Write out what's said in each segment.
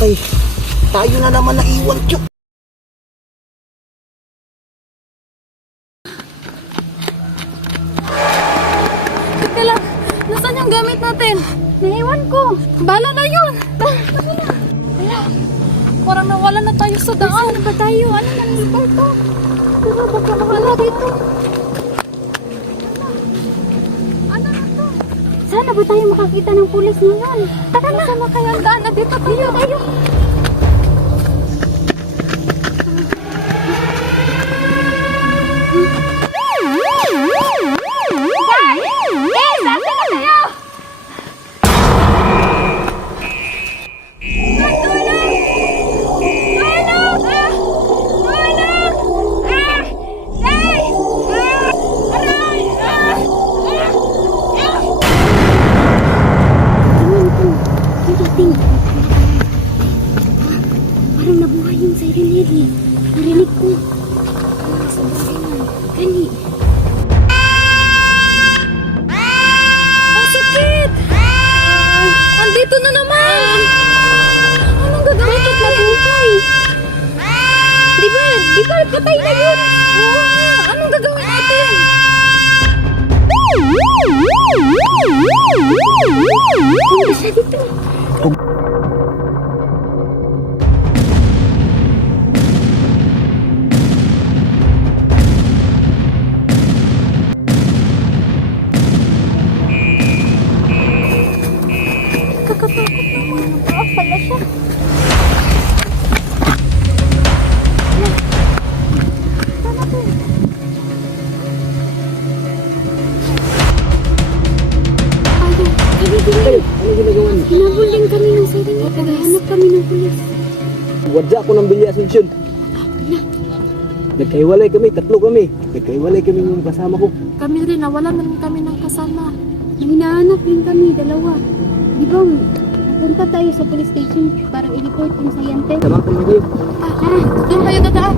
namatay. Tayo na naman naiwan, Chok. Teka lang, nasaan yung gamit natin? Naiwan ko. Bala na yun. Wala. Parang nawala na tayo sa daan. Saan ba tayo? Ano nang dito? Pero baka mawala dito. Ano na to? Sana ba tayo makakita ng pulis ngayon? Taka na. Sama kayo ang daan. Dito tayo. Tayo. Parang nabuhay yung siren head eh. Narinig ko. Sa bagay man. Kani. Ang sakit! Andito na naman! Anong gagawin? Bakit nabuhay? Di ba patay na yun? Oo nga. Anong gagawin natin? Ano siya dito? Kakatakot naman. Pala siya. Tama to. Ano ginagawa niyo? Hinabuling kami ng siren. Naghahanap kami ng pulis. Wadya ko ng Bilya Asuncion. Nagkahiwalay kami, tatlo kami. Nagkahiwalay kami yung kasama ko. Kami rin, nawalan na rin kami ng kasama. Hinahanap din kami, dalawa. Di ba, punta tayo sa police station para i-report yung sayante. Sama ko na kayo. Tara, doon tayo dadaan.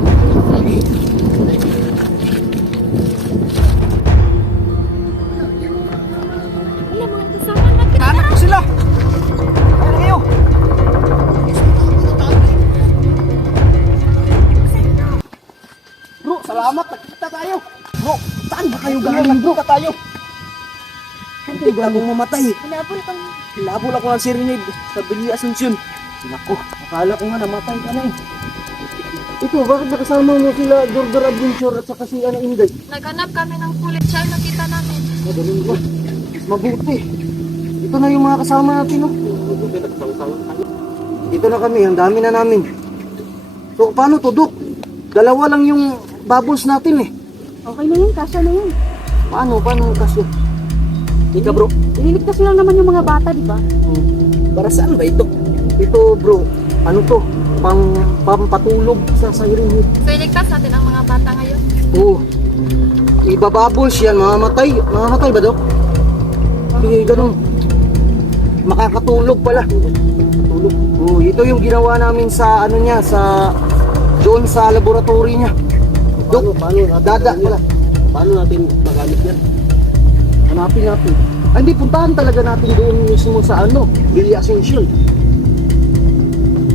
Wala, mga kasama natin. Anak ko sila! Ano kayo? Bro, salamat! Nakita tayo! Bro, saan ba kayo galing bro? Nakita tayo! Hindi ba akong mamatay? Hinabol kami. Hinabol ako ng sirinid sa Bilya Asuncion. Naku, akala ko nga namatay ka na eh. Ito, bakit nakasama mo sila Jordan Adventure at saka si Inday? Naghanap kami ng pulis. Siya yung nakita namin. Magaling ba? Mas mabuti. Ito na yung mga kasama natin, no? Dito na kami, ang dami na namin. So, paano to, Dok? Dalawa lang yung bubbles natin, eh. Okay na yun, kasya na yun. Paano kasi? Ika, bro. Ililigtas lang naman yung mga bata, di ba? Para saan ba ito? Ito, bro. Ano to? Pampatulog sa siren head. So, iligtas natin ang mga bata ngayon? Oo. Ibabubbles yan, mamamatay. Mamamatay ba, Dok? Hindi, ganun. Makakatulog pala. Tulog. Oo, ito yung ginawa namin sa ano niya, doon sa laboratory niya. Dok, dada pala. Paano natin magamit yan? Hanapin natin. Hindi, puntahan talaga natin doon mismo sa Bilya Asuncion.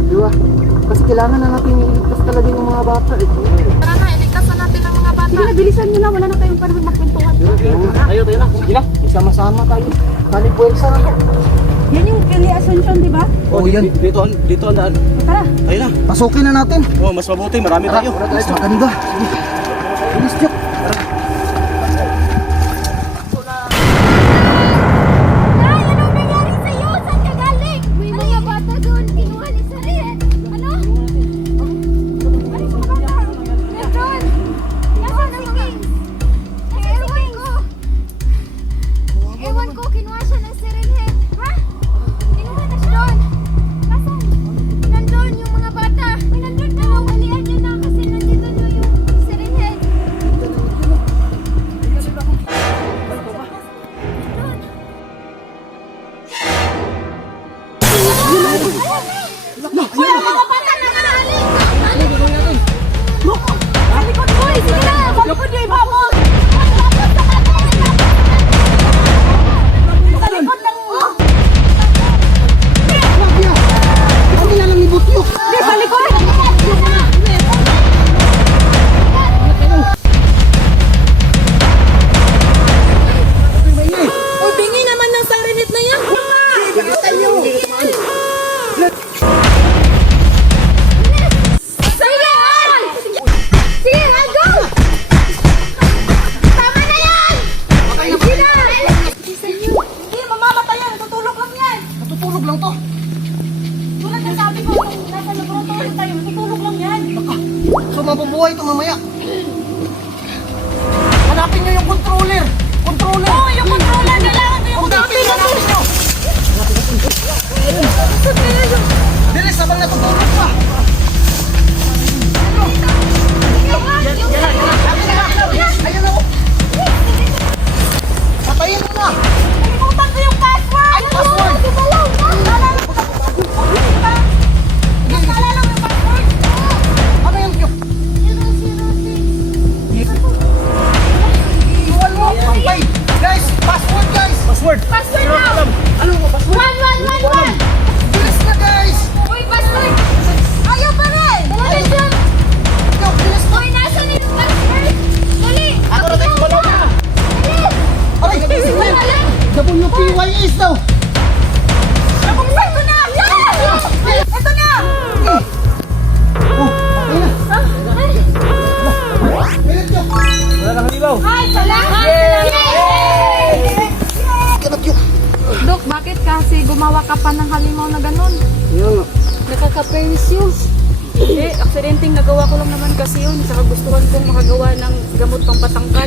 Di ba? Kasi kailangan na natin iligtas talaga yung mga bata. Tara na, iligtas na natin ang mga bata. Sige na, bilisan nyo na. Wala na tayong panahon magkwentuhan. Tayo na. Sige na. Isama-sama tayo. Kalipuwersa na to. Yan yung Bilya Asuncion, di ba? Oh, yan. Dito ang daan. Tara. Tayo na. Pasukin na natin. Oh, mas mabuti. Marami tayo. Mas maganda. Bilis, Chok. Ay, anong nangyari sa'yo? Saan ka galing? May mga bata doon. Kinuha ni Sarit. Ano? Ano yung mga bata? Nandun. Nasaan ang mga? Ewan ko. Ewan ko, kinuha siya ng siren head. Ha? Kinuha na siya doon. Nasaan? Nandun yung mga bata. Ay, nandun na. Halian niyo na kasi nandito na yung siren head. Anak na. nasa laboratory tayo. Tutulog lang yan. So mabubuhay ito mamaya. Hanapin nyo yung controller. Controller. Oo, yung controller. Kailangan ko yung Hanapin nyo. Bilis, habang natutulog pa. Ayun ako. Patayin mo na. Nalimutan ko yung password. Ay, password. Naalala ko yung password. Ano yung cue? Iwan mo. Okay. Guys, password guys. Password. Password now. Ano mo, password? 1111. Bilis na guys. Uy, password. Ayaw pa rin. Dala dyan. Ikaw, bilis na. Uy, nasan yung password? Dali. Ako na tayo kumalaw na. Dali. Aray, WPYS daw. Nabuksan ko na. Ito na. Oh, patay na. Bilis nyo. Wala nang halimaw. Hi, salamat. Yay! Ganap yun. Dok, bakit kasi gumawa ka pa ng halimaw na ganun? Yan. Nakaka-pains yun. Aksidenteng nagawa ko lang naman kasi yun. Saka gustuhan kong makagawa ng gamot pang patangkad.